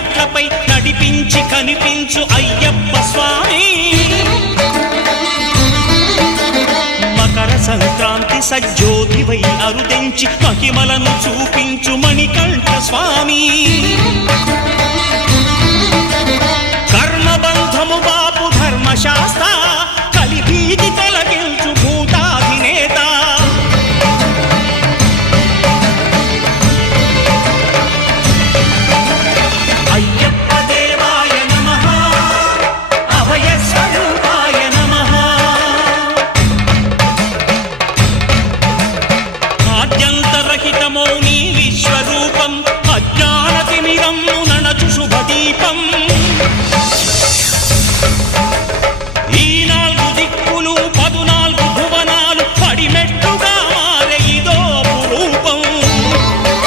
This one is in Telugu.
మెట్లపై నడిపించి కనిపించు అయ్యప్ప స్వామి మకర సంక్రాంతి సజ్జోతివై అరుదెంచి మహిమలను చూపించు మణికంఠ స్వామి